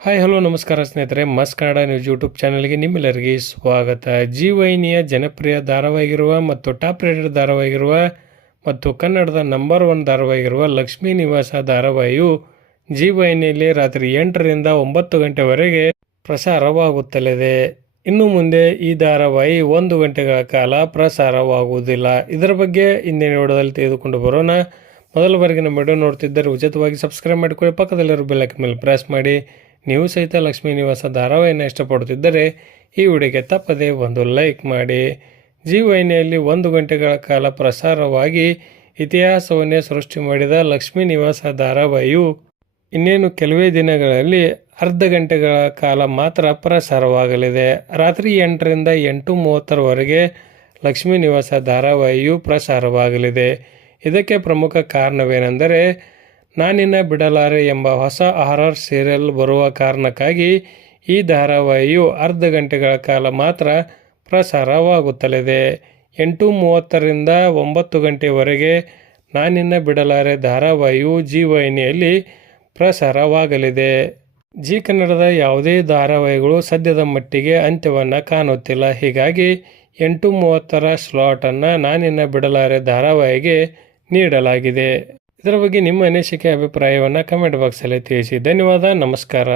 Hi hello ನಮಸ್ಕಾರ ಸ್ನೇಹಿತರೆ. ಮಸ್ ಕನ್ನಡ ನ್ಯೂಸ್ ಯೂಟ್ಯೂಬ್ ಚಾನಲ್ಗೆ ನಿಮ್ಮೆಲ್ಲರಿಗೆ ಸ್ವಾಗತ. ಜಿ ವಾಹಿನಿಯ ಜನಪ್ರಿಯ ಧಾರಾವಾಹಿಗಿರುವ ಮತ್ತು ಟಾಪ್ ರೇಟೆಡ್ ಧಾರಾವಾಹಿಗಿರುವ ಮತ್ತು ಕನ್ನಡದ ನಂಬರ್ ಒನ್ ಧಾರಾವಾಹಿಗಿರುವ ಲಕ್ಷ್ಮೀ ನಿವಾಸ ಧಾರಾವಾಹಿಯು ಜಿ ವಾಹಿನಿಯಲ್ಲಿ ರಾತ್ರಿ ಎಂಟರಿಂದ ಒಂಬತ್ತು ಗಂಟೆವರೆಗೆ ಪ್ರಸಾರವಾಗುತ್ತಲಿದೆ. ಇನ್ನು ಮುಂದೆ ಈ ಧಾರಾವಾಹಿ ಒಂದು ಗಂಟೆಗಳ ಕಾಲ ಪ್ರಸಾರವಾಗುವುದಿಲ್ಲ. ಇದರ ಬಗ್ಗೆ ಇಂದಿನ ವಿಡಿಯೋದಲ್ಲಿ ತೆಗೆದುಕೊಂಡು ಬರೋಣ. ಮೊದಲ ಬಾರಿಗೆ ನಮ್ಮ ವಿಡಿಯೋ ನೋಡ್ತಿದ್ದರೆ ಉಚಿತವಾಗಿ ಸಬ್ಸ್ಕ್ರೈಬ್ ಮಾಡಿಕೊಳ್ಳಿ. ಪಕ್ಕದಲ್ಲಿರೋ ಬೆಲ್ಲಕ್ಕೆ ಮೇಲೆ ಪ್ರೆಸ್ ಮಾಡಿ. ನೀವು ಸಹಿತ ಲಕ್ಷ್ಮೀ ನಿವಾಸ ಧಾರಾವಾಹಿಯನ್ನು ಇಷ್ಟಪಡುತ್ತಿದ್ದರೆ ಈ ವಿಡಿಯೋಗೆ ತಪ್ಪದೆ ಒಂದು ಲೈಕ್ ಮಾಡಿ. ಜಿ ವಾಹಿನಿಯಲ್ಲಿ ಒಂದು ಗಂಟೆಗಳ ಕಾಲ ಪ್ರಸಾರವಾಗಿ ಇತಿಹಾಸವನ್ನೇ ಸೃಷ್ಟಿ ಮಾಡಿದ ಲಕ್ಷ್ಮೀ ನಿವಾಸ ಧಾರಾವಾಹಿಯು ಇನ್ನೇನು ಕೆಲವೇ ದಿನಗಳಲ್ಲಿ ಅರ್ಧ ಗಂಟೆಗಳ ಕಾಲ ಮಾತ್ರ ಪ್ರಸಾರವಾಗಲಿದೆ. ರಾತ್ರಿ ಎಂಟರಿಂದ ಎಂಟು ಮೂವತ್ತರವರೆಗೆ ಲಕ್ಷ್ಮೀ ನಿವಾಸ ಧಾರಾವಾಹಿಯು ಪ್ರಸಾರವಾಗಲಿದೆ. ಇದಕ್ಕೆ ಪ್ರಮುಖ ಕಾರಣವೇನೆಂದರೆ ನಾನಿನ್ನ ಬಿಡಲಾರೆ ಎಂಬ ಹೊಸ ಹಾರರ್ ಸೀರಿಯಲ್ ಬರುವ ಕಾರಣಕ್ಕಾಗಿ ಈ ಧಾರಾವಾಹಿಯು ಅರ್ಧ ಗಂಟೆಗಳ ಕಾಲ ಮಾತ್ರ ಪ್ರಸಾರವಾಗುತ್ತಲಿದೆ. ಎಂಟು ಮೂವತ್ತರಿಂದ ಒಂಬತ್ತು ಗಂಟೆವರೆಗೆ ನಾನಿನ್ನ ಬಿಡಲಾರೆ ಧಾರಾವಾಹಿಯು ಜಿ ವಾಹಿನಿಯಲ್ಲಿ ಪ್ರಸಾರವಾಗಲಿದೆ. ಜಿ ಕನ್ನಡದ ಯಾವುದೇ ಧಾರಾವಾಹಿಗಳು ಸದ್ಯದ ಮಟ್ಟಿಗೆ ಅಂತ್ಯವನ್ನು ಕಾಣುತ್ತಿಲ್ಲ. ಹೀಗಾಗಿ ಎಂಟು ಮೂವತ್ತರ ಸ್ಲಾಟನ್ನು ನಾನಿನ್ನ ಬಿಡಲಾರೆ ಧಾರಾವಾಹಿಗೆ ನೀಡಲಾಗಿದೆ. ಇದರ ಬಗ್ಗೆ ನಿಮ್ಮ ಅನಿಸಿಕೆ ಅಭಿಪ್ರಾಯವನ್ನು ಕಮೆಂಟ್ ಬಾಕ್ಸಲ್ಲಿ ತಿಳಿಸಿ. ಧನ್ಯವಾದ ನಮಸ್ಕಾರ.